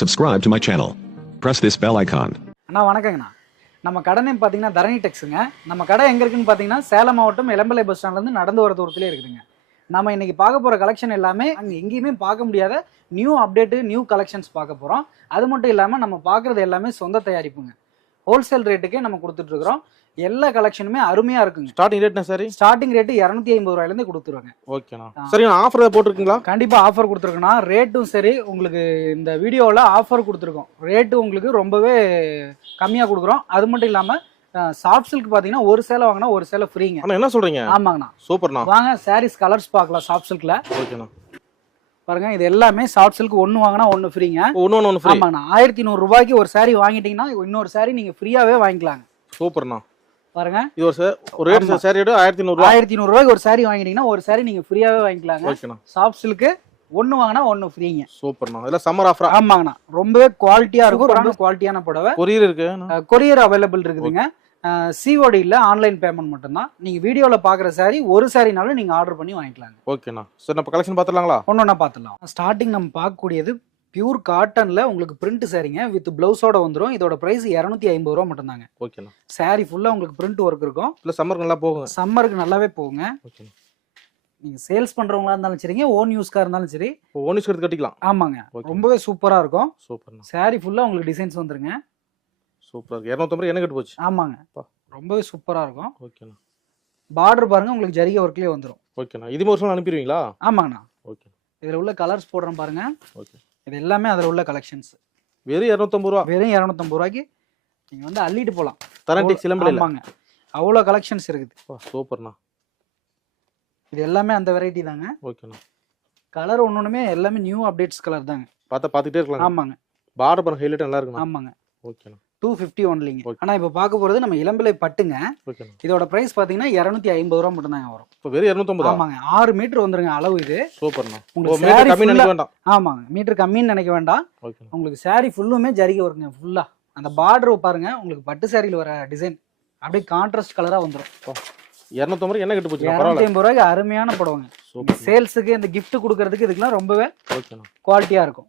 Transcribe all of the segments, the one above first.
Subscribe to my channel. Press this bell icon. அண்ணா வணக்கங்கண்ணா. நம்ம கடை name பார்த்தீங்கன்னா தரணி டெக்ஸுங்க. நம்ம கடை எங்கே இருக்குன்னு பார்த்தீங்கன்னா சேலம் மாவட்டம் இளம்பலை பஸ் ஸ்டாண்ட்லேருந்து நடந்து வர தூரத்துல இருக்குதுங்க. நம்ம இன்னைக்கு பார்க்க போகிற கலெக்ஷன் எல்லாமே அங்கே எங்கேயுமே பார்க்க முடியாத நியூ அப்டேட்டு நியூ கலெக்ஷன்ஸ் பார்க்க போகிறோம் அது மட்டும் இல்லாமல் நம்ம பார்க்குறது எல்லாமே சொந்த தயாரிப்புங்க. ஹோல்சேல் ரேட்டுக்கே நம்ம கொடுத்துட்ருக்குறோம் எல்லா கலெக்ஷனுமே அருமையாக இருக்குங்க. ஸ்டார்டிங் ரேட்னா சரி ஸ்டார்டிங் ரேட்டு இரநூத்தி ஐம்பது ரூபாயிலேருந்து கொடுத்துருவாங்க. ஓகேண்ணா. சரிண்ணா ஆஃபர் போட்டிருக்கீங்களா? கண்டிப்பாக ஆஃபர் கொடுத்துருக்கோண்ணா ரேட்டும் சரி உங்களுக்கு இந்த வீடியோவில் ஆஃபர் கொடுத்துருக்கோம். ரேட்டு உங்களுக்கு ரொம்பவே கம்மியாக கொடுக்குறோம். அது மட்டும் இல்லாமல் சாஃப்ட் சில்க் பார்த்தீங்கன்னா ஒரு சேலை வாங்கினா ஒரு சேலை ஃப்ரீங்க என்ன சொல்றீங்க? ஆமாங்கண்ணா. சூப்பர்ண்ணா. வாங்க சாரீஸ் கலர்ஸ் பார்க்கலாம் சாஃப்ட் சில்கில் ஓகேண்ணா பாருங்க இது எல்லாமே சாஃப்ட் சில்க் ஒன்று வாங்கினா ஒன்று ஃப்ரீங்க ஒன்று ஒன்று ஃப்ரீ ஆமாங்கண்ணா. ஆயிரத்தி நூறுரூபாய்க்கு ஒரு saree வாங்கிட்டீங்கன்னா இன்னொரு saree நீங்கள் ஃப்ரீயாகவே வாங்கிக்கலாங்க. சூப்பர்ண்ணா. பாருங்க. இது ஒரு சார் ஒரு ரேட். சார் ரேட்டு ஆயிரத்தி நூறுரூவா ஆயிரத்தி நூறுரூவாய்க்கு ஒரு saree வாங்கிட்டீங்கன்னா ஒரு saree நீங்கள் ஃப்ரீயாகவே வாங்கிக்கலாங்க. சாஃப்ட் சில்க்கு ஒன்று வாங்கினா ஒன்று ஃப்ரீங்க சூப்பர்ண்ணா இதெல்லாம் சம்மர் ஆஃபரா ஆமாங்கண்ணா. ரொம்பவே குவாலிட்டியா இருக்கும் ரொம்ப குவாலிட்டியான புடவை. கொரியர் இருக்கு கொரியர் அவைலபிள் இருக்குதுங்க. சிஓடி இல்ல ஆன்லைன் பேமெண்ட் மட்டும்தான். நீங்க வீடியோல பாக்குற saree ஒரு சாரினாலும் நீங்க ஆர்டர் பண்ணி வாங்கிக்கலாங்க. ஓகேண்ணா சரி நம்ம கலெக்ஷன் பார்த்துலாங்களா ஒன்னொன்னா பார்த்துலாம் ஸ்டார்டிங் நம்ம பார்க்கக்கூடியது பியூர் காட்டன்ல உங்களுக்கு பிரிண்ட் சாரீங்க. வித் பிளவுஸோட வந்துரும். இதோட பிரைஸ் இரநூத்தி ஐம்பது ரூபா மட்டும்தாங்க. ஓகேண்ணா saree ஃபுல்லா உங்களுக்கு பிரிண்ட் ஒர்க் இருக்கும். இல்லை சம்மருக்கு நல்லா போகுங்க. சம்மருக்கு நல்லாவே போகுங்க. ஓகேண்ணா நீங்க சேல்ஸ் பண்றவங்களா இருந்தாலும் சரிங்க. ஓன் யூஸ்க்கா இருந்தாலும் சரி. இப்போ ஒன்று எடுத்து கட்டிக்கலாம். ஆமாங்க. ரொம்பவே சூப்பரா இருக்கும். சூப்பர்ண்ணா saree ஃபுல்லா உங்களுக்கு டிசைன்ஸ் வந்துருங்க. சூப்பராக இரநூத்தம்பது என்ன கட்டு போச்சு. ஆமாங்க. ரொம்பவே சூப்பரா இருக்கும். ஓகேண்ணா பார்டர் பாருங்க உங்களுக்கு ஜரிகை ஒர்க்லயே வந்துரும். ஓகேண்ணா இது வருஷம் அனுப்பிடுவீங்களா? ஆமாங்கண்ணா. ஓகே இதுல உள்ள கலர்ஸ் போடுறேன் பாருங்க. ஓகே இது எல்லாமே அதுல உள்ள கலெக்ஷன்ஸ் வெறும் இரநூத்தம்பது ரூபா. வெறும் இரநூத்தம்பது ரூபாய்க்கு நீங்க வந்து அள்ளிட்டு போலாம். தரண்டி சிலம்பில் ஆமாங்க. அவ்வளோ கலெக்ஷன்ஸ் இருக்குது. சூப்பர்ண்ணா. இது எல்லாமே அந்த வெரைட்டி தாங்க. ஓகேண்ணா. கலர் ஒன்னொன்னுமே எல்லாமே நியூ அப்டேட்ஸ் கலர் தாங்க. பார்த்தா பார்த்துட்டே இருக்கலாம் ஆமாங்க. பார்டர் பண்ண ஹைலைட் நல்லா இருக்குண்ணா. ஆமாங்க. ஓகேண்ணா. டூ ஃபிஃப்டி ஒன்லிங்க Okay. ஆனா இப்போ பார்க்க போறது நம்ம இளம்பிள்ளை பட்டுங்க. இதோட பிரைஸ் பாத்தீங்கன்னா இரநூத்தி ஐம்பது ரூபா மட்டும் தாங்க வரும். இப்போ வெறும் இரநூத்தம்பதா? ஆமாங்க. ஆறு மீட்டர் வந்துருங்க அளவு இது. சூப்பர்ண்ணா. ஓ உங்களுக்கு ஆமாங்க. மீட்டர் கம்மின்னு நினைக்க வேண்டாம். உங்களுக்கு saree ஃபுல்லுமே ஜரிகை வருங்க ஃபுல்லா அந்த பார்டர் பாருங்க உங்களுக்கு பட்டு சாரியில் வர டிசைன் அப்படியே கான்ட்ராஸ்ட் கலரா வந்துரும். இரநூத்தம்பது என்ன கட்டு போச்சு இரநூத்தி ஐம்பது ரூபாய்க்கு அருமையான புடவைங்க. சூப்பர் சேல்ஸுக்கு இந்த gift கொடுக்கறதுக்கு இதுக்கெல்லாம் ரொம்பவே ஓகேண்ணா குவாலிட்டியா இருக்கும்.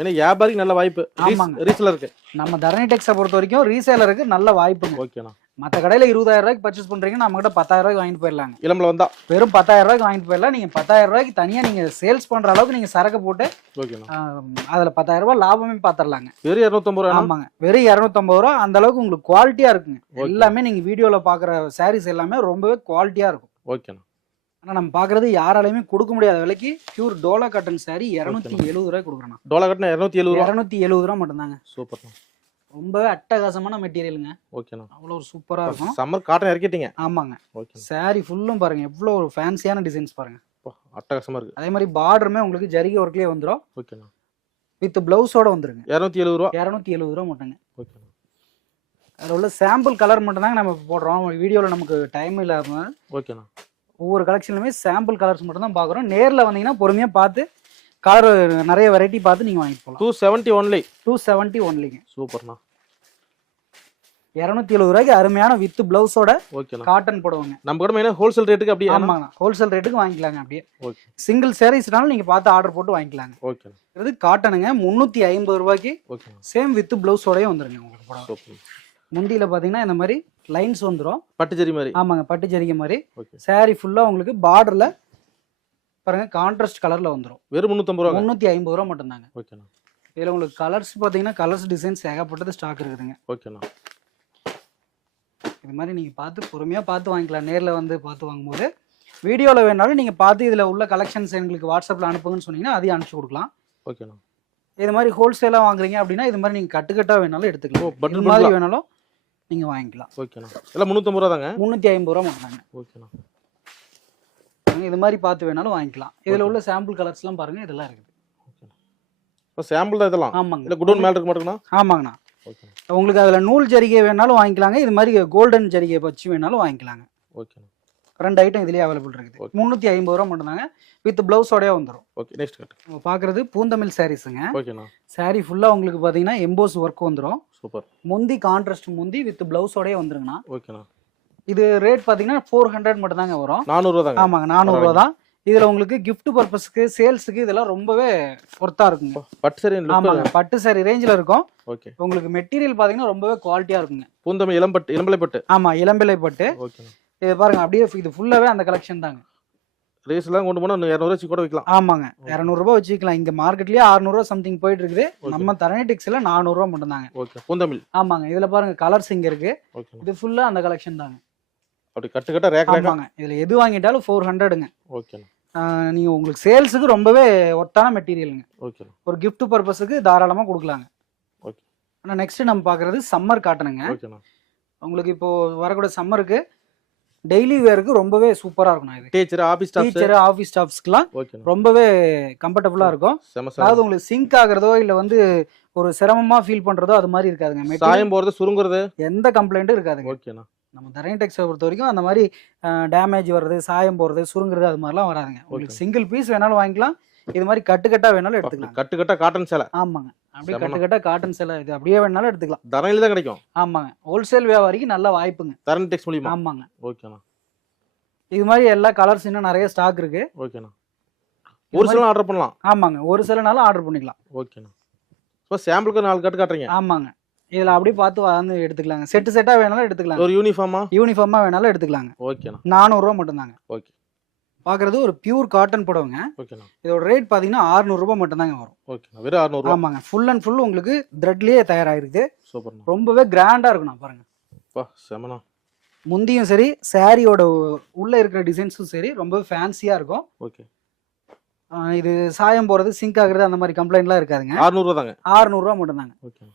ஏன்னா வியாபாரிக்கு நல்ல வாய்ப்பு. ஆமாங்க. ரீசல இருக்கு. நம்ம தரணி டெக்ஸை பொறுத்த வரைக்கும் ரீசேலருக்கு நல்ல வாய்ப்புங்க. ஓகேண்ணா மற்ற கடையில இருபதாயிரம் ரூபாய்க்கு பர்ச்சேஸ் பண்றீங்க நம்ம கிட்ட பத்தாயிரம் ரூபாய்க்கு வாங்கிட்டு போயிடலாங்க. இளம்பில் வந்தா. வெறும் பத்தாயிரம் ரூபாய்க்கு வாங்கிட்டு போயிடலாம். நீங்க பத்தாயிரம் ரூபாய்க்கு தனியா நீங்க சேல்ஸ் பண்ற அளவுக்கு நீங்க சரக்கு போட்டு அதுல பத்தாயிரம் ரூபாய் லாபமே பாத்திரலாங்க. வெறும் இரநூத்தம்பது ரூபா ஆமாங்க. வெறும் இரநூத்தம்பது ரூபா அந்த அளவுக்கு உங்களுக்கு குவாலிட்டியா இருக்குங்க. எல்லாமே நீங்க வீடியோல பாக்குற சாரீஸ் எல்லாமே ரொம்பவே குவாலிட்டியா இருக்கும். ஓகேண்ணா ஆனா நம்ம பாக்குறது யாராலையுமே கொடுக்க முடியாத விலைக்கு பியூர் டோலா காட்டன் saree இரநூத்தி எழுபது ரூபாய் கொடுக்குறேன். டோலா கட்டினா இரநூத்தி எழுபது இரநூத்தி எழுபது ரூபா மட்டும்தாங்க. சூப்பர்ண்ணா ரொம்பவே அட்டகாசமான மெட்டீரியலுங்க ஓகேண்ணா அவ்வளோ ஒரு சூப்பரா இருக்கும். சம்மர் காட்டன் இறக்கிட்டீங்க? ஆமாங்க. ஓகேண்ணா saree ஃபுல்லும் பாருங்க. எவ்வளோ ஒரு ஃபேன்சியான டிசைன்ஸ் பாருங்க. அப்பா, அட்டகாசமா இருக்கு. அதே மாதிரி பார்டருமே உங்களுக்கு ஜரிகை ஒர்க்லேயே வந்துடும் ஓகேண்ணா வித் பிளவுஸோட வந்துருங்க. இரநூத்தி எழுபது ரூபா? இரநூத்தி எழுபது ரூபா மட்டுங்க. ஓகேண்ணா அதில் உள்ள சாம்பிள் கலர் மட்டும்தாங்க நம்ம போடுறோம். வீடியோவில் நமக்கு டைம் இல்லாம ஓகேண்ணா ஒவ்வொரு கலெக்ஷன்லுமே சாம்பிள் கலர்ஸ் மட்டும் தான் பார்க்குறோம். நேரில் வந்தீங்கன்னா பொறுமையாக பார்த்து கலர் நிறைய வெரைட்டி பார்த்து நீங்கள் வாங்கிட்டு போகலாம் two seventy only two seventy ஒன்லிங்க சூப்பர்ண்ணா. இரநூத்தி எழுபது ரூபாய்க்கு அருமையான வித் பிளவுஸோட காட்டன் போடுவாங்க. நம்ம கூட மெயினாக ஹோல்சேல் ரேட்டுக்கு அப்படியே ஆமாங்க ஹோல்சேல் ரேட்டுக்கு வாங்கிக்கலாங்க அப்படியே. ஓகே. சிங்கிள் சாரீஸ்னாலும் நீங்கள் பார்த்து ஆர்டர் போட்டு வாங்கிக்கலாங்க. ஓகேண்ணா. இது காட்டனுங்க முந்நூற்றி ஐம்பது ரூபாய்க்கு சேம் வித் பிளவுஸோடய வந்துருங்க உங்களுக்கு சூப்பர் முந்தியில் பார்த்தீங்கன்னா இந்த மாதிரி லைன்ஸ் வந்துடும் பட்டுச்சேரி மாதிரி? ஆமாங்க பட்டு ஜரிகை மாதிரி. Saree ஃபுல்லாக உங்களுக்கு பார்டரில் பாருங்க கான்ட்ராஸ்ட் கலரில் வந்துடும் வெறும் முந்நூற்றம்பது ரூபா முந்நூற்றி ஐம்பது ரூபா மட்டும்தாங்க. ஓகேண்ணா இதில் உங்களுக்கு கலர்ஸ் பார்த்தீங்கன்னா கலர்ஸ் டிசைன்ஸ் ஏகப்பட்டது ஸ்டாக் இருக்குதுங்க. ஓகேண்ணா இது மாதிரி நீங்கள் பார்த்து பொறுமையாக பார்த்து வாங்கிக்கலாம். நேரில் வந்து பார்த்து வாங்கும்போது வீடியோவில் வேணாலும் நீங்கள் பார்த்து இதில் உள்ள கலெக்ஷன்ஸ் எங்களுக்கு வாட்ஸ்அப்பில் அனுப்புங்கன்னு சொன்னீங்கன்னா அதையும் அனுப்பிச்சு கொடுக்கலாம். ஓகேண்ணா இது மாதிரி ஹோல்சேலாக வாங்குறீங்க அப்படின்னா இது மாதிரி நீங்கள் கட்டுக்கட்டாக வேணாலும் எடுத்துக்கலாம். இது மாதிரி? வேணாலும் நீங்கள் வாங்கிக்கலாம். ஓகேண்ணா. எல்லாம் முந்நூற்றம்பது ரூபா தாங்க? முந்நூற்றி ஐம்பது ரூபா மட்டும்தாங்க ஓகேண்ணா. இது மாதிரி பார்த்து வேணாலும் வாங்கிக்கலாம். இதில் உள்ள சாம்பிள் கலர்ஸ்லாம் பாருங்க இதெல்லாம் இருக்குது. சாம்பிள் தான் இதெல்லாம்? ஆமாங்க. இல்லை குடோன் மேலே இருக்க மாட்டேங்கண்ணா ஆமாங்கண்ணா. உங்களுக்கு அதில் நூல் ஜரிகை வேணாலும் வாங்கிக்கலாங்க. இது மாதிரி கோல்டன் ஜரிகை வச்சு வேணாலும் வாங்கிக்கலாங்க. ஓகேண்ணா. ரெண்டு ஐட்டம் இதுலேயே அவைலபிள் இருக்குது. முந்நூற்றி ஐம்பது ரூபா மட்டும்தாங்க. வித் ப்ளவுஸோடய வந்துடும் ஓகே நெக்ஸ்ட் நம்ம பார்க்குறது பூந்தமிழ் சாரீஸுங்க ஓகேண்ணா saree ஃபுல்லாக உங்களுக்கு பார்த்தீங்கன்னா எம்போஸ் ஒர்க் வந்துடும் சூப்பர் முந்தி கான்ட்ராஸ்ட் முந்தி வித் ப்ளவுஸோடய வந்துருங்கண்ணா. ஓகேண்ணா இது ரேட் பார்த்தீங்கன்னா ஃபோர் ஹண்ட்ரட் மட்டும் தாங்க வரும். நானூறுரூவா தாங்க ஆமாங்க நானூறுரூவா தான் இதுல உங்களுக்கு gift பர்பஸ்க்கு சேல்ஸுக்கு இதெல்லாம் ரொம்பவே ஒர்த்தா இருக்குங்க. பட்டு சரி ஆமாங்க பட்டு சாரி ரேஞ்சில் இருக்கும். ஓகே உங்களுக்கு மெட்டீரியல் பாத்தீங்கன்னா ரொம்பவே குவாலிட்டியா இருக்குங்க. பூந்தமி இளம்பட்டு இளம்பலை பட்டு ஆமா இளம்பிள்ளை பட்டு ஓகேண்ணா இது பாருங்க அப்படியே இது ஃபுல்லாவே அந்த கலெக்ஷன் தாங்க. ரேஸ்லாம் கொண்டு போனா இன்னும் இரநூறுவா கூட வைக்கலாம். ஆமாங்க. இரநூறுபா வச்சுக்கலாம் இங்க மார்க்கெட்லயே அறுநூறுவா சம்திங் போயிட்டு இருக்குது. நம்ம தரணி டெக்ஸ்ல நானூறுரூவா மட்டும்தாங்க ஓகே பூந்தமிழ். ஆமாங்க இதுல பாருங்க கலர்ஸ் இங்க இருக்கு. ஓகே இது ஃபுல்லா அந்த கலெக்ஷன் தாங்க. அப்படி கட்டு கட்ட ரேக் ஆமாங்க இதுல எது வாங்கிட்டாலும் ஃபோர் ஹண்ட்ரடுங்க ஓகேண்ணா நீங்க உங்களுக்கு சேல்ஸுக்கு ரொம்பவே ஒர்த்தான மெட்டீரியலுங்க ஓகேண்ணா ஒரு gift பர்பஸுக்கு தாராளமா கொடுக்கலாங்க. Okay. ஆனா நெக்ஸ்ட் நம்ம பாக்குறது சம்மர் காட்டனுங்க உங்களுக்கு இப்போ வரக்கூடிய சம்மருக்கு டெய்லி வேருக்கு ரொம்பவே சூப்பரா இருக்கும் இது. டீச்சர் ஆபீஸ் டீச்சர் ஆஃபீஸ் ஸ்டாஃப்ஸ்க்குலாம் ரொம்பவே கம்ஃபர்டபுளா இருக்கும். அதாவது உங்களுக்கு சிங்க் ஆகுறதோ இல்ல வந்து ஒரு சிரமமா ஃபீல் பண்றதோ அது மாதிரி இருக்காதுங்க. சாயம் போறது சுருங்குறது? எந்த கம்ப்ளைண்ட்டும் இருக்காதுங்க. ஓகேண்ணா நம்ம தரணி டெக்ஸை பொறுத்த வரைக்கும் அந்த மாதிரி டேமேஜ் வர்றது சாயம் போறது சுருங்குறது அது மாதிரிலாம் வராதுங்க. உங்களுக்கு சிங்கிள் பீஸ் வேணாலும் வாங்கிக்கலாம். இது மாதிரி கட்டு கட்டா வேணாலும் எடுத்துக்கலாம். கட்டு கட்டா காட்டன் சேலை. ஆமாங்க. அப்படியே செம. கட்டு கட்டா காட்டன் சேலை. இது அப்படியே வேணாலும் எடுத்துக்கலாம். தரணில தான் கிடைக்கும். ஆமாங்க. ஹோல்சேல் வியாபாரிக்கு நல்ல வாய்ப்புங்க. தரணி டெக்ஸ் மூலியமா? ஆமாங்க. ஓகேண்ணா. இது மாதிரி எல்லா கலர்ஸ் இன்னும் நிறைய ஸ்டாக் இருக்கு. ஓகேண்ணா. ஒரு சில ஆர்டர் பண்ணலாம். ஆமாங்க. ஒரு சிலனாலும் ஆர்டர் பண்ணிக்கலாம். ஓகேண்ணா. ஸோ சாம்பிளுக்கு நாலு கட்டு காட்டுறீங்க. ஆமாங்க. இதுல அப்படியே பார்த்து வந்து எடுத்துக்கலாங்க. செட்டு செட்டா வேணாலும் எடுத்துக்கலாம் ஒரு யூனிஃபார்மா யூனிஃபார்மா வேணாலும் எடுத்துக்கலாங்க. ஓகேண்ணா. நானூறுரூவா மட்டும்தாங்க. ஓகே. பார்க்குறது ஒரு பியூர் காட்டன் புடவைங்க. ஓகேண்ணா இதோட ரேட் பார்த்தீங்கன்னா 600 ரூபாய் மட்டும்தாங்க வரும். ஓகேண்ணா வெறும் அறுநூறுவா ஆமாங்க. ஃபுல் அண்ட் ஃபுல் உங்களுக்கு த்ரெட்லயே தயாராகிருக்கு சூப்பர்ண்ணா ரொம்பவே கிராண்டா இருக்குண்ணா பாருங்க. செமண்ணா. முந்தியும் சரி சாரியோட உள்ள இருக்கிற டிசைன்ஸும் சரி ரொம்ப ஃபேன்சியா இருக்கும். ஓகே இது சாயம் போறது சிங்க் ஆகுறது அந்த மாதிரி கம்ப்ளைண்ட்லாம் இருக்காதுங்க. அறுநூறுவா தாங்க 600 ரூபாய் மட்டும்தாங்க. ஓகேண்ணா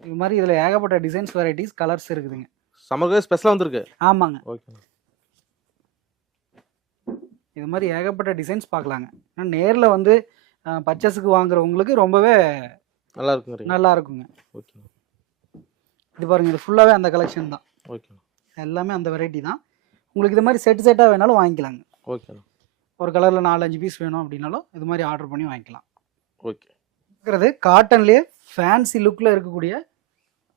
இது மாதிரி இதுல ஏகப்பட்ட டிசைன்ஸ் வெரைட்டிஸ் கலர்ஸ் இருக்குதுங்க. சம்மருக்கு ஸ்பெஷலாக வந்திருக்கு. ஆமாங்க. ஓகேண்ணா இது மாதிரி ஏகப்பட்ட டிசைன்ஸ் பார்க்கலாங்க. ஆனா நேர்ல வந்து பர்ச்சேஸுக்கு வாங்குறவங்களுக்கு ரொம்பவே நல்லா இருக்குங்கிறீங்க. நல்லா இருக்குங்க. ஓகேண்ணா இது பாருங்க இது ஃபுல்லாவே அந்த கலெக்ஷன் தான். ஓகேண்ணா எல்லாமே அந்த வெரைட்டி தான். உங்களுக்கு இது மாதிரி செட் செட்டாக வேணாலும் வாங்கிக்கலாங்க. ஓகேண்ணா ஒரு கலரில் நாலஞ்சு பீஸ் வேணும் அப்படின்னாலும் இது மாதிரி ஆர்டர் பண்ணி வாங்கிக்கலாம். ஓகே. இருக்கிறது காட்டன்லேயே ஃபேன்சி லுக்கில் இருக்கக்கூடிய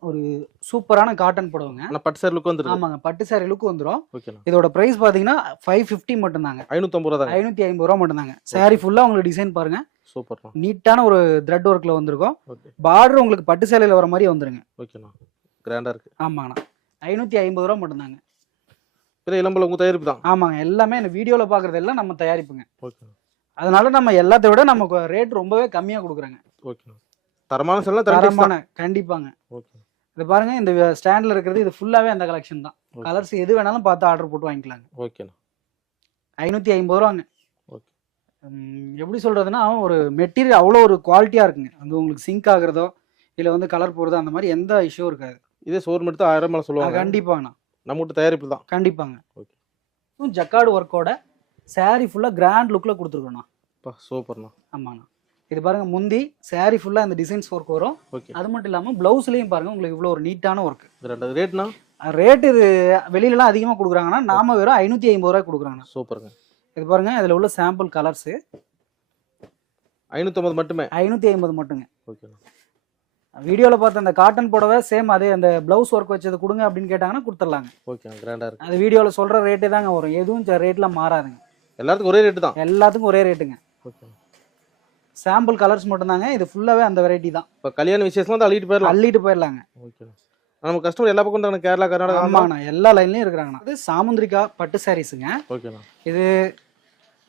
ஒரு சூப்பரான காட்டன் புடவைங்க பட்டு சார் லுக் வந்துருக்கு ஆமாங்க பட்டு சாரி லுக் வந்துடும் இதோட ப்ரைஸ் பார்த்தீங்கன்னா ஃபைவ் ஃபிஃப்டி மட்டும்தாங்க. ஐநூற்றம்பது ரூபா தாங்க ஐநூற்றி ஐம்பது ரூபா மட்டும்தாங்க. சாரி ஃபுல்லாக உங்களுக்கு டிசைன் பாருங்க. சூப்பர்ண்ணா நீட்டான ஒரு த்ரெட் ஒர்க்கில் வந்திருக்கும். ஓகே பார்டர் உங்களுக்கு பட்டு சேலையில் வர மாதிரி வந்துருங்க. ஓகேண்ணா கிராண்டாக இருக்கு. ஆமாங்கண்ணா. ஐநூற்றி ஐம்பது ரூபா மட்டும்தாங்க. இல்லை இளம்பல உங்கள் தயாரிப்பு தான் ஆமாங்க எல்லாமே இந்த வீடியோவில் பார்க்குறது எல்லாம் நம்ம தயாரிப்புங்க. ஓகேண்ணா அதனால நம்ம எல்லாத்தை விட நமக்கு ரேட் ரொம்பவே கம்மியாக கொடுக்குறாங்க. ஓகேண்ணா தரமான செல்லாம் தரமான தரமான கண்டிப்பாங்க. ஓகே இது பாருங்க இந்த ஸ்டாண்ட்ல இருக்கிறது இது ஃபுல்லாவே அந்த கலெக்ஷன் தான். கலர்ஸ் எது வேணாலும் பார்த்து ஆர்டர் போட்டு வாங்கிக்கலாங்க. ஓகேண்ணா ஐநூத்தி ஐம்பது ரூபாங்க. ஓகே எப்படி சொல்றதுன்னா ஒரு மெட்டீரியல் அவ்வளோ ஒரு குவாலிட்டியா இருக்குங்க. அது உங்களுக்கு சிங்க் ஆகுறதோ இல்ல வந்து கலர் போறதோ அந்த மாதிரி எந்த இஷ்யூ இருக்காது. இதே சோறு மட்டும் ஆயிரம் மேலே சொல்லுவாங்க. கண்டிப்பாங்கண்ணா நம்ம வீட்டு தயாரிப்பு தான். கண்டிப்பாங்க. இதுவும் ஜக்கார்டு ஒர்க்கோட saree ஃபுல்லா கிராண்ட் லுக்ல கொடுத்துருக்கோண்ணா சூப்பர்ண்ணா ஆமாண்ணா இது பாருங்க முந்தி saree ஃபுல்லா இந்த டிசைன்ஸ் ஒர்க் வரும். ஓகே அது மட்டும் இல்லாம பிளவுஸ்லயும் பாருங்க உங்களுக்கு இவ்வளோ ஒரு நீட்டான ஒர்க் ரேட்னா ரேட் இது வெளியிலலாம் அதிகமாக கொடுக்குறாங்கன்னா நாம வெறும் ஐநூற்றி ஐம்பது ரூபாய் கொடுக்குறாங்கண்ணா. சூப்பருங்க. இது பாருங்க இதில் உள்ள சாம்பிள் கலர்ஸு ஐநூற்றம்பது மட்டுமே? ஐநூற்றி ஐம்பது மட்டுங்க. ஓகேண்ணா வீடியோவில் பார்த்த அந்த காட்டன் புடவை சேம் அதே அந்த ப்ளவுஸ் ஒர்க் வச்சது கொடுங்க அப்படின்னு கேட்டாங்கன்னா கொடுத்துடலாங்க. கிராண்டாக இருக்கு. அது வீடியோவில் சொல்கிற ரேட்டே தாங்க வரும். எதுவும் ரேட்லாம் மாறாதுங்க. எல்லாத்துக்கும் ஒரே ரேட்டு தான்? எல்லாத்துக்கும் ஒரே ரேட்டுங்க ஓகேண்ணா சாம்பிள் கலர்ஸ் மட்டும்தாங்க. இது ஃபுல்லாகவே அந்த வெரைட்டி தான். இப்போ கல்யாண விசேஷம்லாம் வந்து அள்ளிட்டு போயிடலாம். அள்ளிட்டு போயிடலாங்க. ஓகேண்ணா நம்ம கஸ்டமர் எல்லா பக்கம் இருந்தாங்க கேரளா கர்நாடகா ஆமாங்கண்ணா எல்லா லைன்லையும் இருக்கிறாங்கண்ணா. இது சாமுந்திரிகா பட்டு சாரீஸுங்க ஓகேண்ணா இது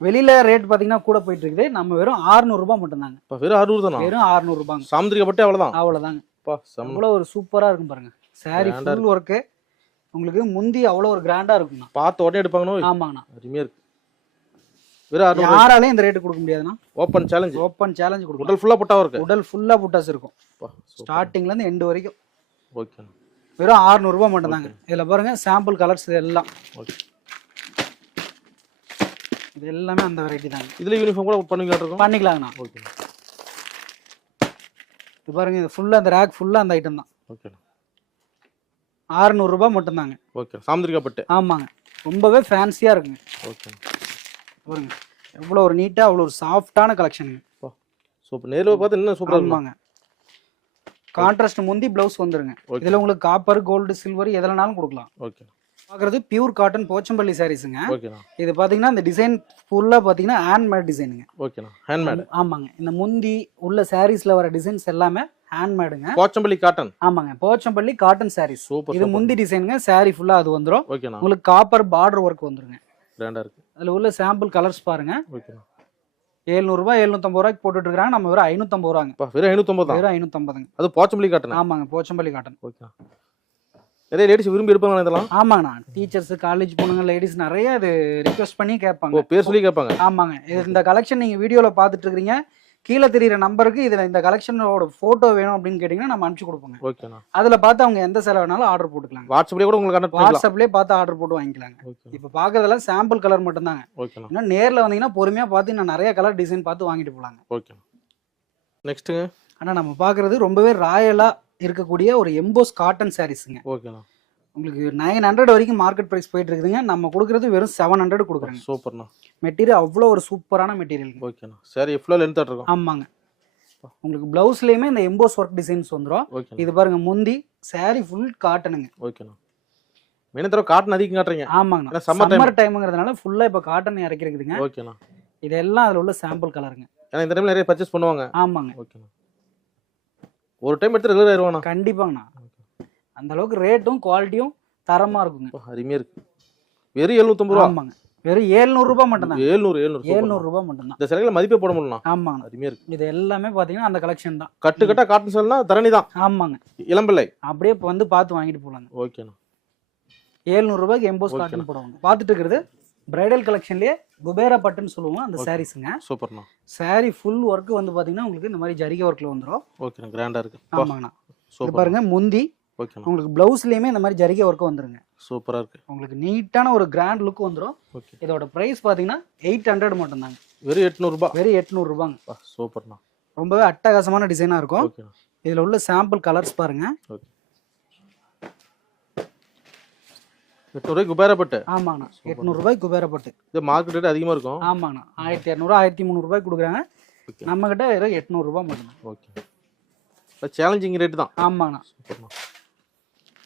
வெளியில ரேட் பார்த்தீங்கன்னா கூட போயிட்டு இருக்குது நம்ம வெறும் 600 ரூபாய் மட்டும்தாங்க. இப்போ வெறும் அறுநூறு தானா? வெறும் 600 ரூபாங்க. சாமுந்திரிக்கா பட்டு அவ்வளோதான் அவ்வளோதாங்க அவ்வளோ ஒரு சூப்பரா இருக்கும் பாருங்க. சாரி ஃபுல் ஒர்க்கு உங்களுக்கு முந்தி அவ்வளோ ஒரு கிராண்டா இருக்கும்ண்ணா. பார்த்து உடனே எடுப்பாங்கன்னு ஆமாங்கண்ணா. அருமையாக இருக்கு. வெறும் யாராலையும் இந்த ரேட்டு கொடுக்க முடியாதுண்ணா. ஓப்பன் சேலஞ்சு ஓப்பன் சேலஞ்ச் கொடுக்கலாம் உடல் ஃபுல்லாக பட்டாவும் இருக்கு. உடல் ஃபுல்லா புட்டாஸ் இருக்கும் பா சூப்பர். ஸ்டார்டிங்ல இருந்து எண்டு வரைக்கும். ஓகேண்ணா வெறும் 600 ரூபாய் மட்டும்தாங்க இதுல பாருங்க சாம்பிள் கலர்ஸ் எல்லாம் ஓகே இது எல்லாமே அந்த வெரைட்டி தாங்க. இதில் யூனிஃபார்ம் கூட பண்ணுவீங்களா இருக்கும்? பண்ணிக்கலாங்கண்ணா. ஓகேண்ணா இது பாருங்க இது ஃபுல்லா அந்த ரேக் ஃபுல்லா அந்த ஐட்டம் தான். 600 ரூபாய் மட்டும்தாங்க ஓகே சாமுந்திரிக்கா பட்டு. ஆமாங்க. ரொம்பவே ஃபேன்சியா இருக்குங்க. ஓகேண்ணா பாருங்க. எவ்வளோ ஒரு நீட்டா அவ்வளோ ஒரு சாஃப்டான கலெக்ஷனுங்க சூப்பர். நேரில் பார்த்து இன்னும் சூப்பராக ஆமாங்க. கான்ட்ராஸ்ட் முந்தி பிளவுஸ் வந்துருங்க. இதுல உங்களுக்கு காப்பர் கோல்டு சில்வர் எதுலனாலும் கொடுக்கலாம். ஓகே பார்க்குறது பியூர் காட்டன் போச்சம்பள்ளி சாரீஸுங்க இது பார்த்தீங்கன்னா இந்த டிசைன் ஃபுல்லாக பார்த்தீங்கன்னா ஹேண்ட்மேட் டிசைனுங்க ஓகேண்ணா ஹேண்ட்மேட் ஆமாங்க. இந்த முந்தி உள்ள சாரீஸ்ல வர டிசைன்ஸ் எல்லாமே ஹேண்ட்மேடுங்க போச்சம்பள்ளி காட்டன் ஆமாங்க. போச்சம்பள்ளி காட்டன் சாரீஸ் சூப்பர் இது முந்தி டிசைனுங்க saree ஃபுல்லா அது ஓகேண்ணா உங்களுக்கு காப்பர் பார்டர் ஒர்க் வந்துருங்க. கிராண்டா இருக்கு. அதுல உள்ள சாம்பிள் கலர்ஸ் பாருங்க. ஓகேண்ணா எழுநூறுபா எழுநூத்தம்பது ரூபாய்க்கு போட்டுட்டு இருக்காங்க நம்ம வெறும் ஐநூத்தம்பது ரூபாங்க. வெறும் ஐநூத்தொம்பது தான்? வெறும் ஐநூத்தம்பதுங்க. அது போச்சம்பள்ளி காட்டன்? ஆமாங்க போச்சம்பள்ளி காட்டன். ஓகேண்ணா நிறைய லேடிஸ் விரும்பி எடுப்பாங்க இதெல்லாம்? ஆமாங்கண்ணா டீச்சர்ஸ் காலேஜ் பொண்ணுங்க லேடிஸ் நிறைய இது ரிக்வெஸ்ட் பண்ணி கேட்பாங்க. பேர் சொல்லி கேட்பாங்க? ஆமாங்க. இந்த கலெக்ஷன் நீங்க வீடியோல பார்த்துட்டு இருக்கீங்க கீழே தெரியுற நம்பருக்கு இதுல இந்த கலெக்ஷனோட போட்டோ வேணும் அப்படின்னு கேட்டீங்கன்னா நம்ம அனுப்பிச்சு கொடுப்போங்க. ஓகேண்ணா அதுல பார்த்து அவங்க எந்த செலவு வேணாலும் ஆர்டர் போட்டுக்கலாங்க. வாட்ஸ்அப்லேயே கூட உங்களுக்கு வாட்ஸ்அப்லயே பார்த்து ஆர்டர் போட்டு வாங்கிக்கலாங்க. ஓகே இப்போ பார்க்கறதெல்லாம் சாம்பிள் கலர் மட்டும்தாங்க. ஓகேண்ணா இன்னும் நேர்ல வந்தீங்கன்னா பொறுமையா பார்த்து நான் நிறைய கலர் டிசைன் பார்த்து வாங்கிட்டு போலாங்க. ஓகேண்ணா நெக்ஸ்ட்டுங்க ஆனா நம்ம பார்க்கறது ரொம்பவே ராயலா இருக்கக்கூடிய ஒரு எம்போஸ் காட்டன் சாரீஸுங்க ஓகேண்ணா உங்களுக்கு நைன் ஹண்ட்ரட் வரைக்கும் மார்க்கெட் ப்ரைஸ் போயிட்டு இருக்குதுங்க நம்ம கொடுக்கறது வெறும் செவன் ஹண்ட்ரட் கொடுக்குறாங்க. சூப்பர்ண்ணா. மெட்டீரியல் அவ்வளோ ஒரு சூப்பரான மெட்டீரியல் ஓகேண்ணா. சரி எவ்வளோ லென்த் இருக்கும். ஆமாங்க. உங்களுக்கு பிளவுஸ்லயுமே இந்த எம்போஸ் ஒர்க் டிசைன்ஸ் வந்துடும் இது பாருங்க முந்தி saree ஃபுல் காட்டனுங்க ஓகேண்ணா. தடவை காட்டன் அதிகம் காட்டுறீங்க. ஆமாங்க. சம்மர் டைமுங்கிறதுனால ஃபுல்லா இப்போ காட்டன் இறக்கிருக்குதுங்க. ஓகேண்ணா. இதெல்லாம் அதுல உள்ள சாம்பிள் கலருங்க ஏன்னா இந்த டைம்ல நிறைய பர்ச்சேஸ் பண்ணுவாங்க. ஆமாங்க. ஓகேண்ணா. ஒரு டைம் எடுத்து ரெகுலர் ஆயிடுவாண்ணா கண்டிப்பாங்கண்ணா. அந்த அளவுக்கு ரேட்டும் குவாலிட்டியும் தரமா இருக்குங்க. அருமையா இருக்கு. வெறும் எழுநூத்தம்பது ரூபா? ஆமாங்க. வெறும் 700 ரூபாய் மட்டும்தான். ஏழ்நூறு ஏழ்நூறு 700 ரூபாய் மட்டும்தான். இந்த சிலைகளை மதிப்பே போட முடியலாம் ஆமாங்க. அருமையா இருக்கு. இது எல்லாமே பாத்தீங்கன்னா அந்த கலெக்ஷன் தான். கட்டு கட்டா காட்டன் சேல்னா தரணி தான். ஆமாங்க. இளம்பிள்ளை. அப்படியே வந்து பார்த்து வாங்கிட்டு போலாங்க. ஓகேண்ணா. 700 ரூபாய்க்கு எம்போஸ். காட்டன் போடுவாங்க. பார்த்துட்டு இருக்கிறது பிரைடல் கலெக்ஷன்லயே குபேரா பட்டுன்னு சொல்லுவோம் அந்த. சாரீஸுங்க சூப்பர்ண்ணா. Saree ஃபுல் ஒர்க் வந்து பாத்தீங்கன்னா உங்களுக்கு இந்த மாதிரி ஜரிகை ஒர்க்ல வந்துரும். ஓகேண்ணா கிராண்டா இருக்கு. ஆமாங்கண்ணா. பாருங்க முந்தி ஓகேண்ணா உங்களுக்கு பிளவுஸ்லயுமே இந்த மாதிரி ஜரிகை ஒர்க் வந்துருங்க. சூப்பரா இருக்கு. உங்களுக்கு நீட்டான ஒரு கிராண்ட் லுக் வந்துரும். ஓகே இதோட பிரைஸ் பாத்தீங்கன்னா எயிட் ஹண்ட்ரட் மட்டும்தாங்க. வெறும் எட்நூறு ரூபாய் வெறும் எட்நூறு ரூபாங்க அப்பா, சூப்பர்ண்ணா ரொம்பவே அட்டகாசமான டிசைனா இருக்கும். இதுல உள்ள சாம்பிள் கலர்ஸ் பாருங்க. ஓகே எட்நூறுவாய்க்கு குபேரப்பட்டு ஆமாங்கண்ணா எட்நூறு ரூபாய்க்கு குபேரப்பட்டு இது மார்க்கெட் ரேட் அதிகமா இருக்கும். ஆமாங்கண்ணா ஆயிரத்தி இரநூறு ஆயிரத்தி முந்நூறு ரூபாய்க்கு கொடுக்குறாங்க. Okay. நம்ம கிட்ட வெறும் எட்நூறு ரூபாய் மட்டும்தான் ஓகே சேலஞ்சிங் ரேட் தான். ஆமாங்கண்ணா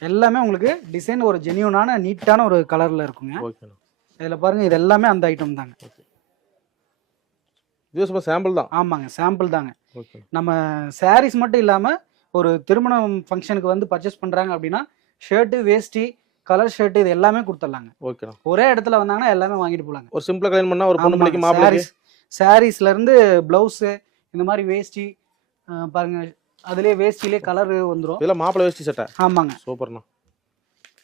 எல்லாமே உங்களுக்கு டிசைன் ஒரு ஜெனியூனான நீட்டான ஒரு கலர்ல இருக்குங்க. ஓகேண்ணா இதுல பாருங்க இது எல்லாமே அந்த ஐட்டம் தாங்க. ஓகே இது சும்மா சாம்பிள் தான்? ஆமாங்க சாம்பிள் தாங்க. ஓகே நம்ம சாரீஸ் மட்டும் இல்லாம ஒரு திருமணம் ஃபங்க்ஷனுக்கு வந்து பர்ச்சேஸ் பண்றாங்க அப்படின்னா ஷர்ட்டு வேஷ்டி கலர் ஷர்ட் இது எல்லாமே கொடுத்துடலாங்க. ஓகேண்ணா ஒரே இடத்துல வந்தாங்கன்னா எல்லாமே வாங்கிட்டு போலாங்க. ஒரு சிம்பிளா கல்யாணம் பண்ணா ஒரு பொண்ணு மாப்பிள்ளைக்கு? சாரீஸ் சாரீஸ்ல இருந்து பிளவுஸ் இந்த மாதிரி வேஷ்டி அஹ் பாருங்க அதுலயே வேஷ்டிலே கலர் வந்துரும். இதெல்லாம் மாப்பிள்ளை வேஷ்டி சட்டை ஆமாங்க. சூப்பர்ண்ணா.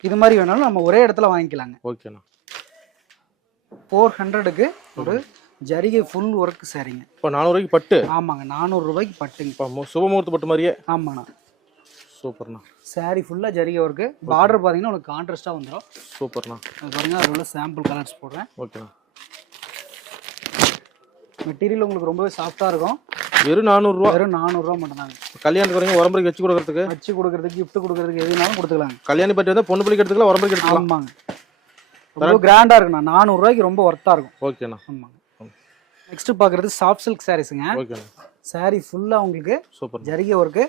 இது மாதிரி வேணாலும் நம்ம ஒரே இடத்துல வாங்கிக்கலாங்க. ஓகேண்ணா. ஃபோர் ஹண்ட்ரடுக்கு ஒரு ஜரிகை ஃபுல் ஒர்க் சாரீங்க இப்போ நானூறுவாய்க்கு பட்டு? ஆமாங்க நானூறு ரூபாய்க்கு பட்டுங்க. இப்போ சுபமுகூர்த்த பட்டு மாதிரியே? ஆமாண்ணா. சூப்பர்ண்ணா. சாரி ஃபுல்லா ஜரிகை ஒர்க்கு பார்டர் பார்த்தீங்கன்னா உங்களுக்கு கான்ட்ராஸ்டாக வந்துடும் சூப்பர்ண்ணா. அது பாருங்க அதில் உள்ள சாம்பிள் கலர்ஸ் போடுறேன். ஓகேண்ணா. மெட்டீரியல் உங்களுக்கு ரொம்பவே சாஃப்டாக இருக்கும். வெறும் நானூறுரூவா. வெறும் நானூறுரூவா மட்டும்தாங்க. கல்யாணத்துக்கு வரீங்க உரம்பரைக்கு வச்சு கொடுக்கறதுக்கு? வச்சு கொடுக்கறதுக்கு gift கொடுக்கறதுக்கு எதுனாலும் கொடுத்துக்கலாங்க. கல்யாணி பட்டி வந்து பொண்ணு பிள்ளைக்கு எடுத்துக்கலாம் உரம்பரைக்கு எடுத்துக்கலாம். ஆமாங்க. ரொம்ப கிராண்டாக இருக்குண்ணா. நானூறுரூவாய்க்கு ரொம்ப ஒர்த்தாக இருக்கும். ஓகேண்ணா. ஆமாங்க. நெக்ஸ்ட் பார்க்குறது சாஃப்ட் சில்க் சாரீஸுங்க ஓகேண்ணா. சாரி ஃபுல்லாக உங்களுக்கு சூப்பர் ஜரிகை ஒர்க்கு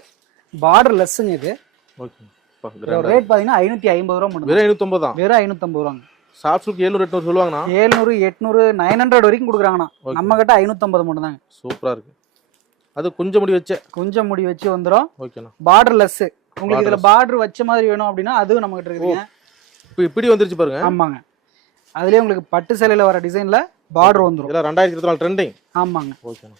பார்டர் லெஸ்ஸுங்க இது கிராண்டா ரேட் பார்த்தீங்கன்னா ஐநூற்றி ஐம்பது ரூபா மட்டும் வெறும் ஐநூற்றம்பது தான்? வெறும் ஐநூற்றம்பது ரூபாங்க சாஃப்ட் சில்க் ஏழ்நூறு எட்நூறு சொல்லுவாங்கண்ணா. ஏழ்நூறு எட்நூறு நைன் ஹண்ட்ரட் வரைக்கும் கொடுக்குறாங்கண்ணா. நம்ம கிட்ட ஐநூற்றம்பது மட்டும் தாங்க சூப்பராக இருக்கு. அது கொஞ்சம் முடி வச்சே. கொஞ்சம் முடி வச்சு வந்துடும் ஓகேண்ணா பார்டர் லெஸ் உங்களுக்கு இதுல பார்டர் வச்ச மாதிரி வேணும் அப்படின்னா அதுவும் நம்ம கிட்ட இருக்குதுங்க. இப்போ இப்படி வந்துருச்சு பாருங்க. ஆமாங்க. அதுலயே உங்களுக்கு பட்டு சேலையில வர டிசைன்ல பார்டர் வந்துரும். இதெல்லாம் ரெண்டாயிரத்தி இருபத்தி நாலு ட்ரெண்டிங் ஆமாங்க. ஓகேண்ணா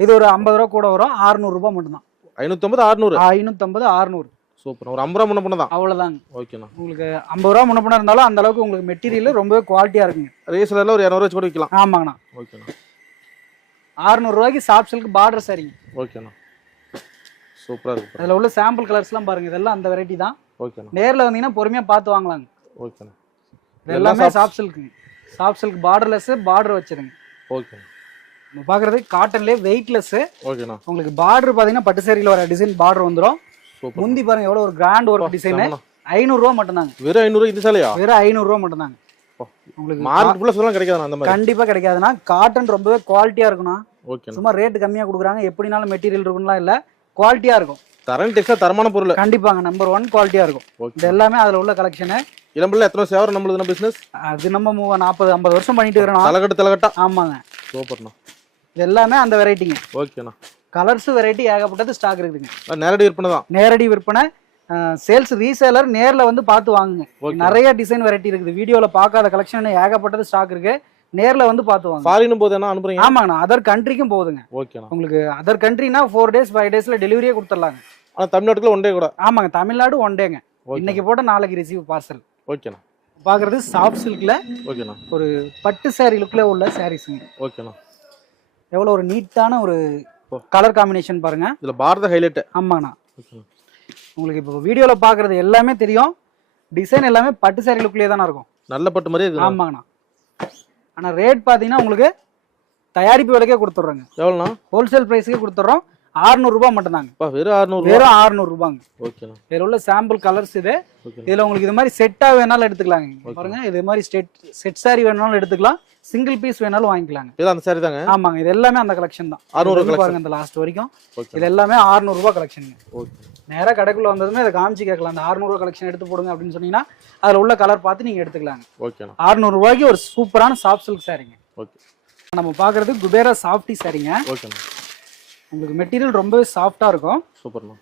இது ஒரு ஐம்பது ரூபா கூட வரும். 600 ரூபாய் மட்டும்தான். ஐநூற்றம்பது அறுநூறு. ஐநூத்தம்பது அறுநூறு. சூப்பர் ஒரு ஐம்பது ரூபா முன்ன பண்ண தான். அவ்வளவுதாங்க. ஓகேண்ணா உங்களுக்கு ஐம்பது ரூபா முன்னப்பணம் இருந்தாலும் அந்த அளவுக்கு உங்களுக்கு மெட்டீரியல் ரொம்பவே குவாலிட்டியா இருக்குங்க. ரேஸ்லரில் ஒரு இரநூறுவா வச்சு கூட விற்கலாம் ஆமாங்கண்ணா. ஓகேண்ணா 600 ரூபாய்க்கு சாஃப்ட் சில்க் பார்டர் சரிங்க ஓகேண்ணா சூப்பராக இருக்கு. அதுல உள்ள சாம்பிள் கலர்ஸ்லாம் பாருங்க. இதெல்லாம் அந்த வெரைட்டி தான். ஓகேண்ணா நேர்ல வந்தீங்கன்னா பொறுமையா பார்த்து வாங்கலாங்க. ஓகேண்ணா இது எல்லாமே சாஃப்ட் சில்க்குங்க சாஃப்ட் சில்க் பார்டர்லெஸ் பார்டர் வச்சதுங்க ஓகேண்ணா நம்ம பார்க்குறது காட்டன்லேயே வெயிட்லெஸ் ஓகேண்ணா உங்களுக்கு பார்டர் பார்த்தீங்கன்னா பட்டு சேரியில் வர டிசைன் பார்டர் வந்துடும் சூப்பர் முந்தி பாருங்க எவ்வளோ ஒரு கிராண்ட் ஒர்க் டிசைனு செம்மண்ணா. ஐநூறுரூவா மட்டும்தாங்க. வெறும் ஐநூறு இந்த சேலையா? வெறும் ஐநூறுரூவா மட்டும்தாங்க. உங்களுக்கு மார்க்கெட் ஃபுல்லாக சொல்லலாம் கிடைக்காதுண்ணா அந்த மாதிரி. கண்டிப்பாக கிடைக்காதுன்னா காட்டன் ரொம்பவே குவாலிட்டியாக இருக்கும்ண்ணா ஓகேண்ணா சும்மா ரேட்டு கம்மியாக கொடுக்குறாங்க. எப்படினாலும் மெட்டீரியல் இருக்கும்லாம் இல்லை. குவாலிட்டியாக இருக்கும். தரணி டெக்ஸ்டா தரமான பொருள். கண்டிப்பாங்க நம்பர் ஒன் குவாலிட்டியா இருக்கும். ஓகே இது எல்லாமே அதுல உள்ள கலெக்ஷனு இளம்பிள்ள எத்தனை சேவரம் நம்மளுக்கு பிசினஸ் அது நம்ம நாற்பது ஐம்பது வருஷம் பண்ணிட்டு இருக்கிறோம். தலைகட்டு தலைகட்டா? ஆமாங்க. சூப்பர்ண்ணா. இது எல்லாமே அந்த வெரைட்டிங்க ஓகேண்ணா கலர்ஸ் வெரைட்டி ஏகப்பட்டது ஸ்டாக் இருக்குதுங்க. நேரடி விற்பனை தான். நேரடி விற்பனை. சேல்ஸ் ரீசேலர் நேர்ல வந்து பார்த்து வாங்குங்க. ஓகே நிறைய டிசைன் வெரைட்டி இருக்குது. வீடியோல பார்க்காத கலெக்ஷன் ஏகப்பட்டது ஸ்டாக் இருக்கு. நேர்ல வந்து பார்த்து வாங்க ஃபாரினும் போது என்ன அனுப்புறீங்க? ஆமாங்கண்ணா அதர் கண்ட்ரிக்கும் போகுதுங்க ஓகேண்ணா உங்களுக்கு அதர் கண்ட்ரினா ஃபோர் டேஸ் ஃபைவ் டேஸ்ல டெலிவரியே கொடுத்துடலாங்க. ஆனா தமிழ்நாட்டுக்குள்ள ஒன்றே கூட. ஆமாங்க தமிழ்நாடு ஒன் டேங்க ஓகே இன்னைக்கு போட்ட நாளைக்கு ரிசீவ் பார்சல் ஓகேண்ணா பார்க்குறது சாஃப்ட் சில்க்ல ஓகேண்ணா ஒரு பட்டு saree லுக்ல உள்ள சாரீஸுங்க ஓகேண்ணா எவ்வளோ ஒரு நீட்டான ஒரு கலர் காம்பினேஷன் பாருங்க. இதுல பாரத ஹைலைட் ஆமாங்கண்ணா. உங்களுக்கு இப்போ வீடியோவில் பார்க்குறது எல்லாமே தெரியும். டிசைன் எல்லாமே பட்டு saree லுக்லேயே தானே இருக்கும். நல்ல பட்டு மாதிரியே இருக்கு. ஆமாங்கண்ணா. ஆனால் ரேட் பார்த்தீங்கன்னா உங்களுக்கு தயாரிப்பு விலைக்கே கொடுத்துட்றோங்க. எவ்வளோண்ணா? ஹோல்சேல் ப்ரைஸுக்கே கொடுத்துட்றோம். 600 ரூபாய் மட்டும்தாங்க. வெறும் அறுநூறு வெறும் 600 ரூபாங்க. ஓகேண்ணா. இதில் உள்ள சாம்பிள் கலர்ஸ் இது. இதில் உங்களுக்கு இது மாதிரி செட்டாக வேணாலும் எடுத்துக்கலாங்க. பாருங்க இது மாதிரி செட் செட் saree வேணாலும் எடுத்துக்கலாம். சிங்கிள் பீஸ் வேணாலும் வாங்கிக்கலாங்க. இது அந்த சாரி தாங்க? ஆமாங்க இது எல்லாமே அந்த கலெக்ஷன் தான். 600 இது வந்து collection. பாருங்க இந்த லாஸ்ட் வரைக்கும். இது எல்லாமே 600 ரூபாய் கலெக்ஷனுங்க ஓகே. நேரா கடைக்குள்ள வந்ததுமே இதை காமிச்சு கேட்கலாம். அந்த 600 ரூபாய் கலெக்ஷன் எடுத்து போடுங்க அப்படின்னு சொன்னீங்கன்னா அதில் உள்ள கலர் பார்த்து நீங்க எடுத்துக்கலாங்க. 600 ரூபாய்க்கு ஒரு சூப்பரான சாஃப்ட் சில்க் சாரீங்க ஓகே நம்ம பார்க்கறது குபேரா சாஃப்டி சாரீங்க ஓகேண்ணா உங்களுக்கு மெட்டீரியல் ரொம்பவே சாஃப்டா இருக்கும். சூப்பர்ண்ணா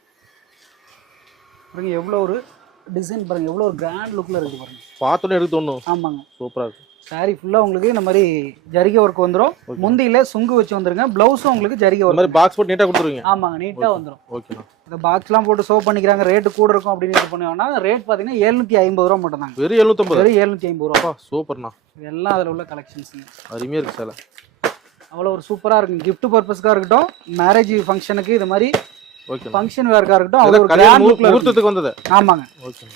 பாருங்க எவ்வளோ ஒரு டிசைன் பாருங்க எவ்வளோ ஒரு கிராண்ட் லுக்ல இருக்கு பாருங்க. பார்த்தோன்னே எடுத்து தோணும். ஆமாங்க. சூப்பரா இருக்கு. சாரி ஃபுல்லா உங்களுக்கு இந்த மாதிரி ஜரிகை ஒர்க் வந்துரும். முந்தியில சுங்கு வச்சு வந்துருங்க. பிளவுஸும் உங்களுக்கு ஜரிகை ஒர்க் மாதிரி பாக்ஸ் போட்டு நீட்டா கொடுத்துருவீங்க. ஆமாங்க நீட்டா வந்துரும். ஓகேண்ணா இந்த பாக்ஸ்லாம் போட்டு சோ பண்ணிக்கிறாங்க ரேட்டு கூட இருக்கும் அப்படின்னு இது பண்ணுவாங்கன்னா ரேட் பார்த்தீங்கன்னா எழுநூத்தி ஐம்பது ரூபா மட்டும் தாங்க வெறும் எழுநூத்தம்பது வெறும் எழுநூத்தி ஐம்பது ரூபா. சூப்பர்ண்ணா. இதெல்லாம் அதில் உள்ள கலெக்ஷன்ஸுங்க அருமையா இருக்கு சேலை. அவ்வளோ ஒரு சூப்பராக இருக்கும் கிஃப்ட் பர்பஸ்க்காக இருக்கட்டும் மேரேஜ் ஃபங்க்ஷனுக்கு இது மாதிரி ஓகேண்ணா ஃபங்க்ஷன் வேர்க்காக இருக்கட்டும் அவ்வளோ ஒரு. முகூர்த்தத்துக்கு வந்தது? ஆமாங்க. ஓகேண்ணா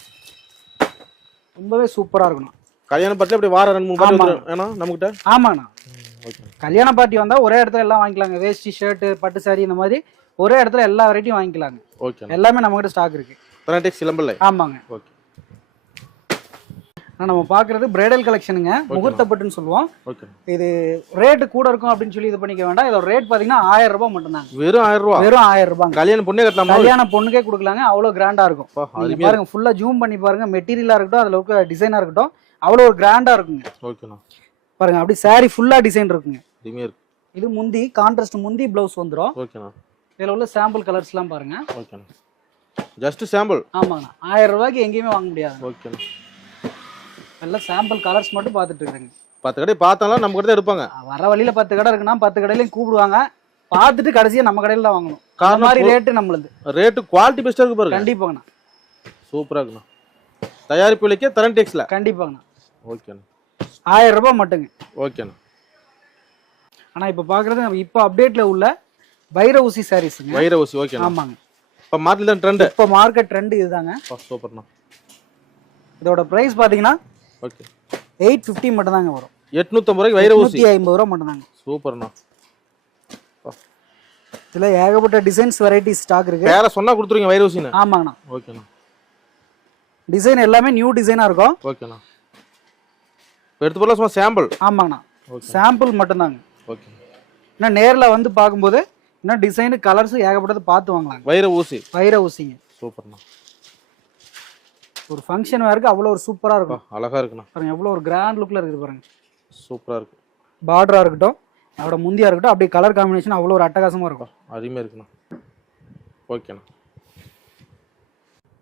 ரொம்பவே சூப்பராக இருக்கணும். கல்யாண பட்டில அப்படி வாரம் ரெண்டு மூணு. வந்துரும்? ஏன்னா நம்மகிட்ட? ஆமாண்ணா. ஓகே கல்யாண பார்ட்டி வந்தால் ஒரே இடத்துல எல்லாம் வாங்கிக்கலாங்க. வேஷ்டி ஷர்ட் பட்டு சாரி இந்த மாதிரி ஒரே இடத்துல எல்லா வெரைட்டியும் வாங்கிக்கலாங்க. ஓகேண்ணா எல்லாமே நம்மகிட்ட ஸ்டாக் இருக்கு. தரடெக்ஸ் சிலம்பிள்ளை ஆமாங்க. ஓகே நம்ம பார்க்கறது பிரைடல் கலெக்ஷனுங்க முகூர்த்த பட்டுன்னு சொல்லுவோம். ஓகே இது ரேட்டு கூட இருக்கும் அப்படின்னு சொல்லி இது பண்ணிக்க வேண்டாம். இதோட ரேட் பார்த்தீங்கன்னா ஆயிரம் ரூபாய் மட்டும்தாங்க. வெறும் ஆயிரம் ரூபா? வெறும் ஆயிரம் ரூபாங்க. கல்யாணம் பொண்ணே கட்டலாமா கல்யாண பொண்ணுக்கே கொடுக்கலாங்க. அவ்வளோ கிராண்டா இருக்கும். பாருங்க ஃபுல்லா ஜூம் பண்ணி பாருங்க. மெட்டீரியலா இருக்கட்டும் அதுல இருக்க டிசைனா இருக்கட்டும் அவ்வளோ ஒரு கிராண்டா இருக்குங்க. பாருங்க அப்படி saree ஃபுல்லா டிசைன் இருக்குங்க. இது முந்தி கான்ட்ராஸ்ட் முந்தி பிளவுஸ் வந்துரும். ஓகேண்ணா இதுல உள்ள சாம்பிள் கலர்ஸ்லாம் பாருங்க. ஓகேண்ணா ஜஸ்ட் சாம்பிள் ஆமாங்கண்ணா ஆயிரம் ரூபாய்க்கு எங்கேயுமே வாங்க முடியாது. ஓகேண்ணா எல்லாம் சாம்பிள் கலர்ஸ் மட்டும் பார்த்துட்டு இருக்கிறேங்க பத்து கடை பார்த்தாலும் நம்ம தான் எடுப்பாங்க. வர வழியில பத்து கடை இருக்குன்னா பத்து கடையிலையும் கூப்பிடுவாங்க. பார்த்துட்டு கடைசியா நம்ம கடையில தான் வாங்கணும். காரணம் மாதிரி ரேட்டு நம்மளுது. ரேட்டு குவாலிட்டி பெஸ்ட்டாக இருக்கு பாருங்க. கண்டிப்பாங்கண்ணா. சூப்பராக இருக்குண்ணா. தயாரிப்பு விலைக்கே தரன் டெக்ஸில் கண்டிப்பாங்கண்ணா. ஓகேண்ணா ஆயிரம் ரூபாய் மட்டுங்க. ஓகேண்ணா ஆனா இப்ப பாக்குறது நம்ம இப்ப அப்டேட்ல உள்ள வைர ஊசி சாரீஸுங்க. வைர ஊசி ஓகேண்ணா ஆமாங்க. இப்போ மார்க்கெட் தான் ட்ரெண்டு இப்போ மார்க்கெட் ட்ரெண்ட் இதுதாங்க. சூப்பர்ண்ணா. இதோட பிரைஸ் பாத்தீங்கன்னா ஓகே எயிட் ஃபிஃப்டி மட்டும் தாங்க வரும். எட்நூத்தம்பது ரூபாய்க்கு வைர ஊசி? ஐம்பது ரூபா மட்டும் தாங்க சூப்பர்ண்ணா இதுல ஏகப்பட்ட டிசைன்ஸ் வெரைட்டி ஸ்டாக் இருக்கு. பேரை சொன்னா கொடுத்துருங்க வைர ஊசின்னு. ஆமாங்கண்ணா. ஓகேண்ணா. டிசைன் எல்லாமே நியூ டிசைனா இருக்கும். ஓகேண்ணா. எடுத்து போடலாம் சும்மா சாம்பிள் ஆமாங்கண்ணா. ஓகே. சாம்பிள் மட்டும்தாங்க. ஓகே. இன்னும் நேர்ல வந்து பார்க்கும்போது இன்னும் டிசைனு கலர்ஸ் ஏகப்பட்டது பார்த்து வாங்கலாங்க. வைர ஊசி. வைர ஊசிங்க. சூப்பர்ண்ணா. ஒரு ஃபங்க்ஷன் வேருக்கு அவ்வளோ ஒரு சூப்பரா அப்பா, இருக்கும் அழகா இருக்குண்ணா. பாருங்க எவ்வளோ ஒரு கிராண்ட் லுக்ல இருக்குது பாருங்க. சூப்பராக இருக்கு. பார்டரா இருக்கட்டும் அதோட முந்தியா இருக்கட்டும் அப்படியே கலர் காம்பினேஷன் அவ்வளோ ஒரு அட்டகாசமா இருக்கும். அருமையாக இருக்குண்ணா. ஓகேண்ணா.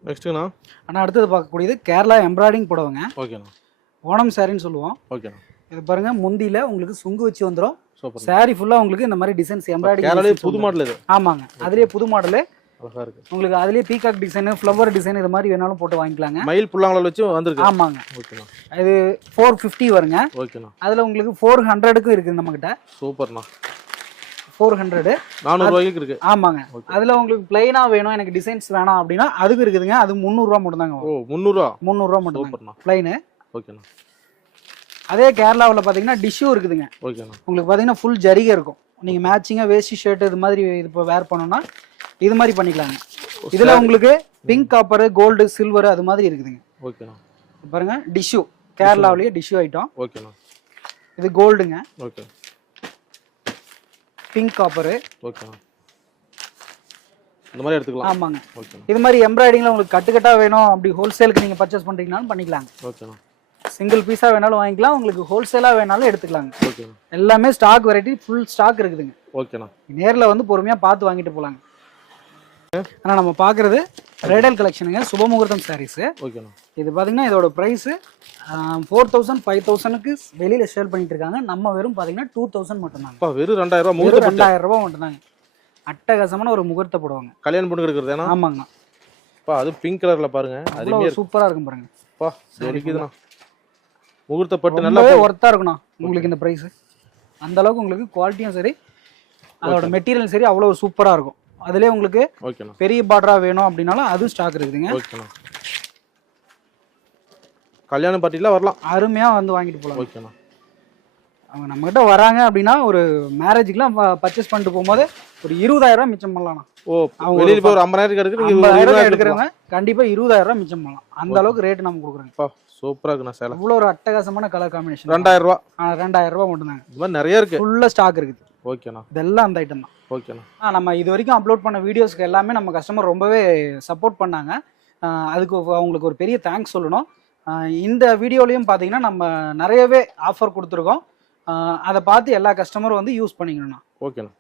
நெக்ஸ்ட்டுண்ணா ஆனா அடுத்தது பார்க்கக்கூடியது கேரளா எம்ப்ராய்டிங் புடவைங்க. ஓகேண்ணா. ஓணம் சாரின்னு சொல்லுவோம். ஓகேண்ணா. இது பாருங்க முந்தியில உங்களுக்கு சுங்கு வச்சு சூப்பர் சாரி ஃபுல்லா உங்களுக்கு இந்த மாதிரி டிசைன்ஸ் கேரளாலே எம்ப்ராய்டிங் புது மாடல் இது. ஆமாங்க. அதுலயே புது மாடலு அழகா இருக்கு. உங்களுக்கு அதுலயே பீகாக் டிசைன் ஃப்ளவர் டிசைன் இது மாதிரி வேணாலும் போட்டு வாங்கிக்கலாங்க. மயில் புல்லாங்கல வச்சு வந்திருக்கு. ஆமாங்க. ஓகேண்ணா. இது ஃபோர் ஃபிஃப்டி வருங்க. ஓகேண்ணா. அதுல உங்களுக்கு ஃபோர் ஹண்ட்ரடுக்கும் இருக்குது நம்மகிட்ட. சூப்பர்ண்ணா. ஃபோர் ஹண்ட்ரடு நானூறுரூவாய்க்கு இருக்கு. ஆமாங்க. அதுல உங்களுக்கு பிளைனா வேணும் எனக்கு டிசைன்ஸ் வேணாம் அப்படின்னா அதுக்கு இருக்குதுங்க. அது முந்நூறுரூவா மட்டும் தாங்க ஓ முந்நூறுரூவா முந்நூறுரூவா மட்டும் பிளைனு ஓகேண்ணா. அதே கேரளாவில் பார்த்தீங்கன்னா டிஷ்யூ இருக்குதுங்க. ஓகேண்ணா உங்களுக்கு பார்த்தீங்கன்னா ஃபுல் ஜரிகை இருக்கும். நீங்கள் மேட்சிங்காக வேஷ்டி ஷர்ட் இது மாதிரி இது இப்போ வேர் பண்ணோம்னா இது மாதிரி பண்ணிக்கலாங்க. இதில் உங்களுக்கு பிங்க் காப்பர் கோல்டு சில்வர் அது மாதிரி இருக்குதுங்க. ஓகேண்ணா பாருங்க டிஷ்யூ கேரளாவிலேயே டிஷ்யூ ஐட்டம் ஓகேண்ணா இது கோல்டுங்க ஓகே. பிங்க் காப்பரு ஓகேண்ணா இந்த மாதிரி எடுத்துக்கலாம். ஆமாங்க. இது மாதிரி எம்ப்ராய்டிங்ல உங்களுக்கு கட்டுக்கட்டா வேணும். அப்படி ஹோல்சேலுக்கு நீங்க பர்ச்சேஸ் பண்றீங்கனாலும் பண்ணிக்கலாங்க. ஓகேண்ணா சிங்கிள் பீஸா வேணாலும் வாங்கிக்கலாம். உங்களுக்கு ஹோல்சேலா வேணாலும் எடுத்துக்கலாங்க. ஓகேண்ணா எல்லாமே ஸ்டாக் வெரைட்டி ஃபுல் ஸ்டாக் இருக்குதுங்க. ஓகேண்ணா நேர்ல வந்து பொறுமையா பார்த்து வாங்கிட்டு போலாங்க. ஆனா நம்ம பாக்குறது பிரைடல் கலெக்ஷனுங்க சுபமுகூர்த்தம் சாரீஸ் ஓகேண்ணா இது பாத்தீங்கன்னா இதோட பிரைஸ் ஃபோர் தௌசண்ட் ஃபைவ் தௌசண்ட்க்கு வெளியில சேல் பண்ணிட்டு இருக்காங்க. நம்ம வெறும் பாத்தீங்கன்னா டூ தௌசண்ட் மட்டும்தாங்க. வெறும் ரெண்டாயிரம் ரூபா ரெண்டாயிரம் ரூபாய் மட்டும்தாங்க. அட்டகாசமான ஒரு முகூர்த்த போடுவாங்க. கல்யாணம் பொண்ணு எடுக்கிறது அப்பா அது பிங்க் கலர்ல பாருங்க. இருக்கு. சூப்பரா இருக்கும் பாருங்க. அப்பா ஜொலிக்குதுண்ணா முகூர்த்த பட்டு நல்லா ஒர்த்தா இருக்குண்ணா உங்களுக்கு இந்த பிரைஸ் அந்த அளவுக்கு உங்களுக்கு குவாலிட்டியும் சரி அதோட மெட்டீரியல் சரி அவ்வளோ சூப்பரா இருக்கும். அதுலயே உங்களுக்கு பெரிய பார்டரா வேணும் அப்படின்னாலும் அதுவும் ஸ்டாக் இருக்குதுங்க. ஓகேண்ணா கல்யாண பார்ட்டில வரலாம். அருமையா வந்து வாங்கிட்டு போலாம். ஓகேண்ணா அவங்க நம்ம கிட்ட வராங்க அப்படின்னா ஒரு மேரேஜுக்குலாம் பர்ச்சேஸ் பண்ணிட்டு போகும்போது ஒரு இருபதாயிரம் ரூபாய் மிச்சம் பண்ணலாம் ஓ அவங்க வெளியில போய் ஒரு ஐம்பதாயிரம் எடுக்கு நீங்க ஒரு ஐம்பதாயிரம் எடுக்கிறவங்க கண்டிப்பா இருபதாயிரம் ரூபாய் மிச்சம் பண்ணலாம். அந்த அளவுக்கு ரேட் நம்ம கொடுக்குறோங்க. அப்பா சூப்பரா இருக்குண்ணா சேலை. அவ்வளோ ஒரு அட்டகாசமான கலர் காம்பினேஷன் ரெண்டாயிரம் ரூபா. ரெண்டாயிரம் ரூபாய் மட்டும்தாங்க இது மாதிரி நிறைய இருக்கு. ஃபுல்லா ஸ்டாக் இருக்குது. ஓகேண்ணா இதெல்லாம் அந்த ஐட்டம் தான். ஓகேண்ணா ஆ, நம்ம இது வரைக்கும் அப்லோட் பண்ண வீடியோஸ்க்கு எல்லாமே நம்ம கஸ்டமர் ரொம்பவே சப்போர்ட் பண்ணாங்க. அதுக்கு அவங்களுக்கு ஒரு பெரிய தேங்க்ஸ் சொல்லணும். இந்த வீடியோலையும் பார்த்தீங்கன்னா நம்ம நிறையவே ஆஃபர் கொடுத்துருக்கோம். அதை பார்த்து எல்லா கஸ்டமரும் வந்து யூஸ் பண்ணிக்கணும்ண்ணா. ஓகேண்ணா